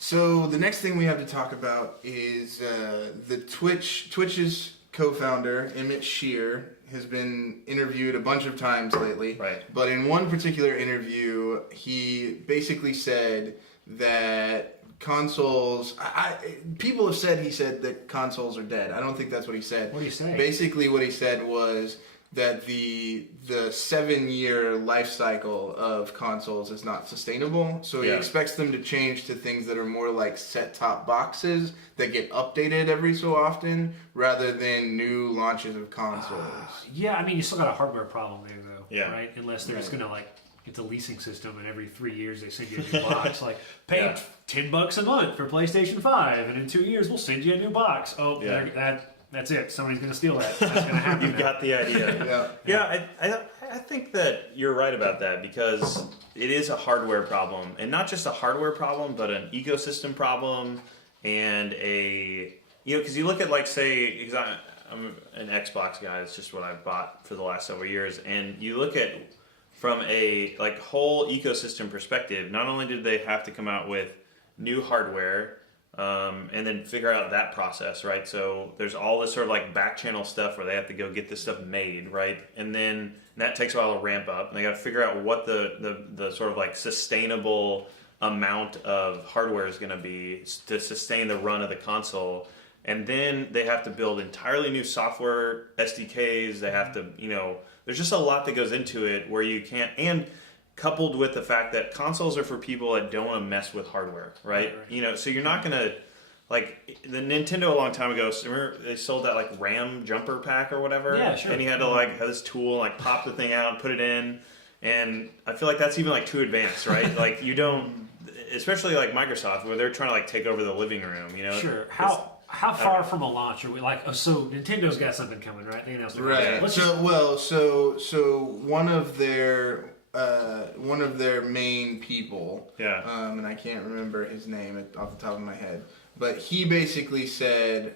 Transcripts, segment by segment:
So the next thing we have to talk about is the Twitch's co-founder, Emmett Shear, has been interviewed a bunch of times lately. Right. But in one particular interview, he basically said that consoles... people have said he said that consoles are dead. I don't think that's what he said. What did he say? Basically what he said was that the 7-year life cycle of consoles is not sustainable. So he expects them to change to things that are more like set-top boxes that get updated every so often rather than new launches of consoles. Yeah, I mean, you still got a hardware problem there, though. Yeah. Right? Unless they're just going to, like, it's a leasing system and every 3 years they send you a new box. Like, pay $10 a month for PlayStation 5 and in 2 years we'll send you a new box. Oh, that's it. Somebody's going to steal that. That's going to happen. You've got the idea. I think that you're right about that because it is a hardware problem, and not just a hardware problem, but an ecosystem problem, and because you look at, like, say, because I'm an Xbox guy. It's just what I've bought for the last several years, and you look at from a whole ecosystem perspective. Not only did they have to come out with new hardware. And then figure out that process, right? So there's all this sort of like back channel stuff where they have to go get this stuff made, right? And then that takes a while to ramp up. And they got to figure out what the sort of like sustainable amount of hardware is going to be to sustain the run of the console. And then they have to build entirely new software SDKs. They have to, there's just a lot that goes into it where you can't, and coupled with the fact that consoles are for people that don't want to mess with hardware, right? So you're not going to, like, the Nintendo a long time ago, remember they sold that, like, RAM jumper pack or whatever? Yeah, sure. And you had to, like, have this tool, like, pop the thing out and put it in. And I feel like that's even, like, too advanced, right? Like, you don't, especially, like, Microsoft, where they're trying to, like, take over the living room, Sure. How far from a launch are we? Like, so Nintendo's got something coming, right? They announced it. Right. So one of their main people, and I can't remember his name off the top of my head, but he basically said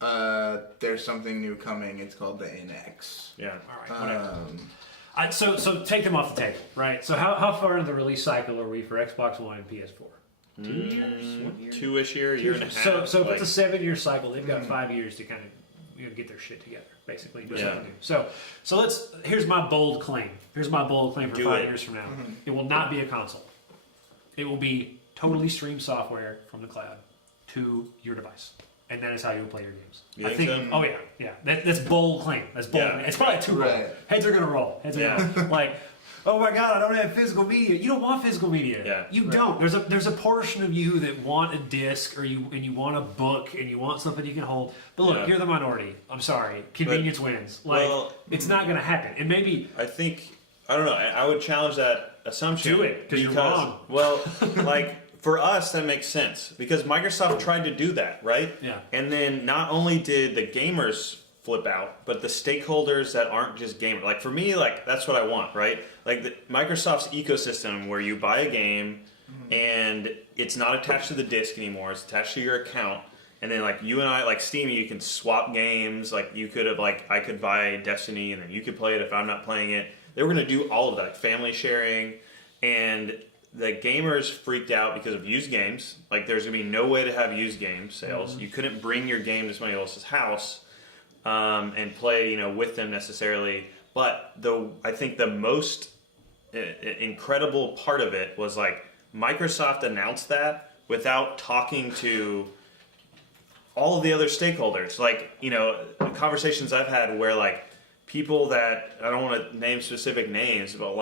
there's something new coming. It's called the NX. Yeah. All right. Whatever. So take them off the table, right? So how far into the release cycle are we for Xbox One and PS4? 2 years? 1 year? 2-ish year and a half. So if it's a 7-year cycle, they've got 5 years to kind of get their shit together, basically, and do something new. So here's my bold claim. Here's my bold claim for 5 years from now. Mm-hmm. It will not be a console. It will be totally streamed software from the cloud to your device. And that is how you'll play your games. I think. Yeah. That's bold claim. That's bold. Yeah. It's probably too bold. Heads are gonna roll. Like, oh my God, I don't have physical media. You don't want physical media. Yeah. You don't. There's a portion of you that want a disc, and you want a book, and you want something you can hold. But look, you're the minority. I'm sorry. Convenience wins. It's not gonna happen. And maybe I don't know. I would challenge that assumption. Do it because you're wrong. Well, for us, that makes sense because Microsoft tried to do that, right? Yeah. And then not only did the gamers flip out, but the stakeholders that aren't just gamers. Like for me, that's what I want, right? Like Microsoft's ecosystem where you buy a game and it's not attached to the disc anymore; it's attached to your account. And then you and I, like Steam, you can swap games. Like you could have I could buy Destiny and then you could play it if I'm not playing it. They were going to do all of that, like family sharing, and the gamers freaked out because of used games. Like there's going to be no way to have used game sales. Mm-hmm. You couldn't bring your game to somebody else's house and play, with them necessarily. But I think the most incredible part of it was Microsoft announced that without talking to all of the other stakeholders. Conversations I've had where people that, I don't want to name specific names, but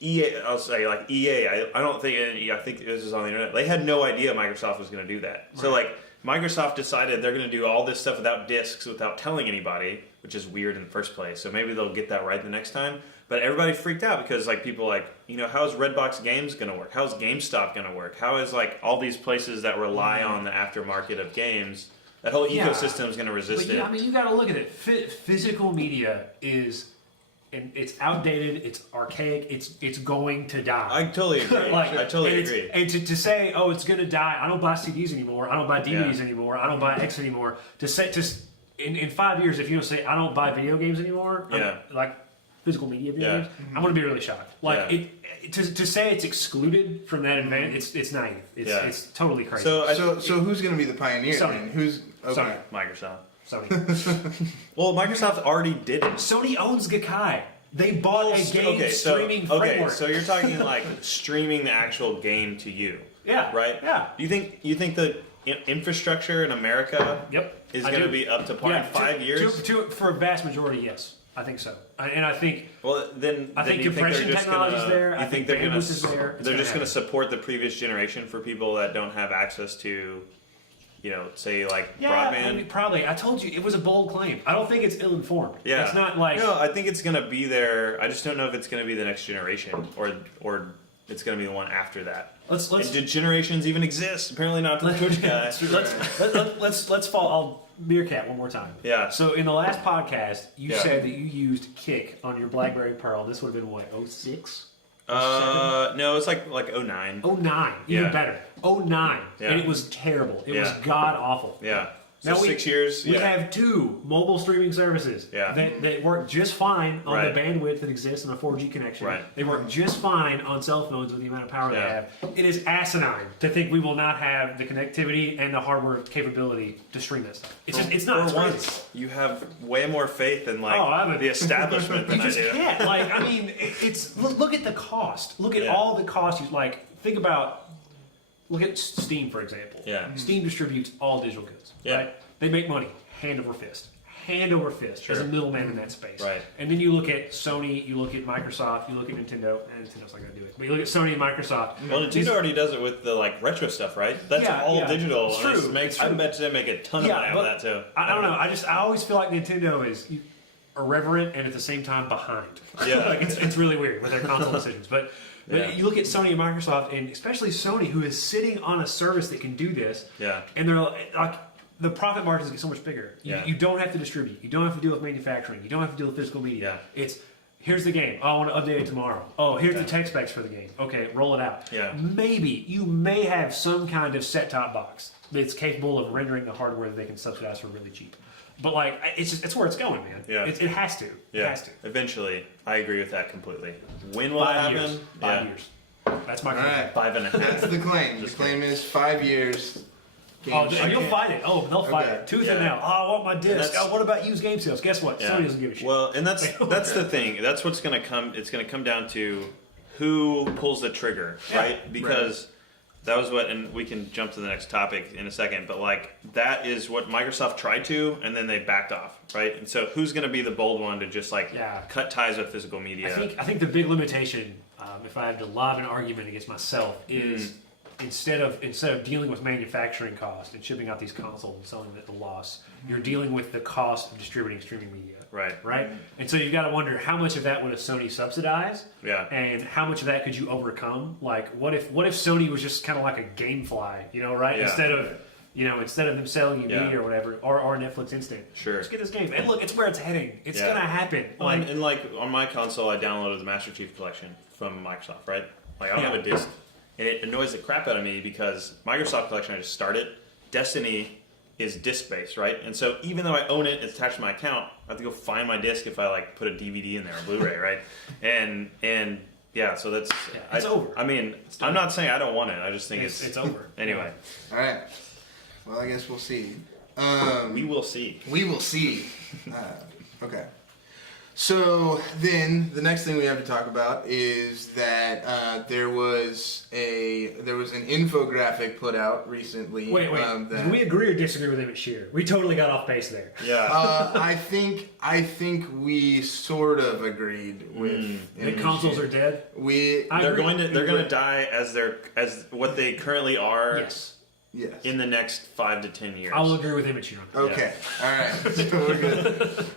EA, I'll say EA, I don't think, I think this is on the internet, they had no idea Microsoft was going to do that. Right. So Microsoft decided they're going to do all this stuff without discs, without telling anybody, which is weird in the first place. So maybe they'll get that right the next time. But everybody freaked out because people how is Redbox Games going to work? How is GameStop going to work? How is all these places that rely on the aftermarket of games, that whole ecosystem is going to resist it. I mean, you got to look at it. Physical media is, and it's outdated, it's archaic, it's going to die. I totally agree. I totally agree. And to say, oh, it's going to die, I don't buy CDs anymore, I don't buy DVDs anymore, I don't buy X anymore. In 5 years, if you don't say, I don't buy video games anymore, physical media video games, I'm going to be really shocked. Like to say it's excluded from that advantage, it's naive. It's totally crazy. So who's going to be the pioneer? Sony. Then? Who's Sony. Microsoft. Sony. Well, Microsoft already did it. Sony owns Gaikai. They bought a game streaming framework. Okay, so you're talking like streaming the actual game to you. Yeah. Right? Yeah. You think the infrastructure in America is going to be up to par in 5 years? For a vast majority, yes. I think so. And I think... Well, then I think you compression think technology is there. You I think think bandwidth is there. they're just going to support the previous generation for people that don't have access to, say like broadband? Probably. I told you, it was a bold claim. I don't think it's ill-informed. Yeah. It's not like... No, I think it's going to be there. I just don't know if it's going to be the next generation or it's going to be the one after that. Did generations even exist? Apparently not to the Twitch guy. Let's fall... I'll meerkat one more time. Yeah. So in the last podcast, you said that you used Kick on your BlackBerry Pearl. This would have been what, 06? No, it's like 09. 09, even better. 09, Yeah. and it was terrible. It was god awful. Yeah. So Now 6 years. We have 2 mobile streaming services that work just fine on the bandwidth that exists on a 4G connection. Right. They work just fine on cell phones with the amount of power they have. It is asinine to think we will not have the connectivity and the hardware capability to stream this stuff. It's not. It's crazy. Once you have way more faith in the establishment than You I just do. can't. Like, I mean, it's look at the cost. Look at all the costs. Think about. Look at Steam, for example. Yeah. Steam distributes all digital goods. Yeah. Right? They make money hand over fist. Hand over fist. Sure. As a middleman in that space. Right. And then you look at Sony, you look at Microsoft, you look at Nintendo. Nintendo's not going to do it. But you look at Sony and Microsoft. Well, Nintendo already does it with the retro stuff, right? That's all digital. It's true. I bet they make a ton of money out of that too. I don't know. I always feel like Nintendo is irreverent and at the same time behind. Yeah. It's really weird with their console decisions. But you look at Sony and Microsoft, and especially Sony, who is sitting on a service that can do this. Yeah. And they're like, the profit margins get so much bigger. You don't have to distribute. You don't have to deal with manufacturing. You don't have to deal with physical media. It's here's the game. Oh, I want to update it tomorrow. Oh, here's the tech specs for the game. Okay, roll it out. Yeah. Maybe you may have some kind of set-top box that's capable of rendering the hardware that they can subsidize for really cheap. But it's where it's going, man. Yeah. It has to. Yeah. It has to. Eventually, I agree with that completely. When will it 5 happen? years. 5 years. That's my claim. All right. 5.5. That's the claim. The claim is 5 years. And you'll fight it. Oh, they'll fight it. Tooth and nail. Oh, I want my disc. Oh, what about used game sales? Guess what? Sony doesn't give a shit. Well, and that's the thing. That's what's going to come. It's going to come down to who pulls the trigger, right? Because that was what, and we can jump to the next topic in a second. But that is what Microsoft tried to, and then they backed off, right? And so who's going to be the bold one to just cut ties with physical media? I think the big limitation, if I have to lob an argument against myself, is. Instead of dealing with manufacturing cost and shipping out these consoles and selling them at the loss, you're dealing with the cost of distributing streaming media. Right? And so you've got to wonder how much of that would a Sony subsidize? Yeah. And how much of that could you overcome? Like, what if Sony was just kind of like a GameFly, right? Yeah. Instead of them selling you media or whatever, or Netflix Instant. Sure. Just get this game. And look, it's where it's heading. It's going to happen. And on my console, I downloaded the Master Chief Collection from Microsoft, right? I don't have a disc. And it annoys the crap out of me because Microsoft Collection I just started, Destiny is disc-based, right? And so even though I own it, it's attached to my account, I have to go find my disc if I put a DVD in there, or Blu-ray, right? And so that's... it's over. I mean, I'm not saying I don't want it. I just think it's over. Anyway. All right. Well, I guess we'll see. We will see. We will see. Okay. So then, the next thing we have to talk about is that there was an infographic put out recently. Wait. Did we agree or disagree with him at Sheer? We totally got off base there. Yeah. I think we sort of agreed with the consoles are dead. They're going to die as what they currently are. Yes. In the next 5 to 10 years. I will agree with him at Sheer. Okay. All right. So we're good.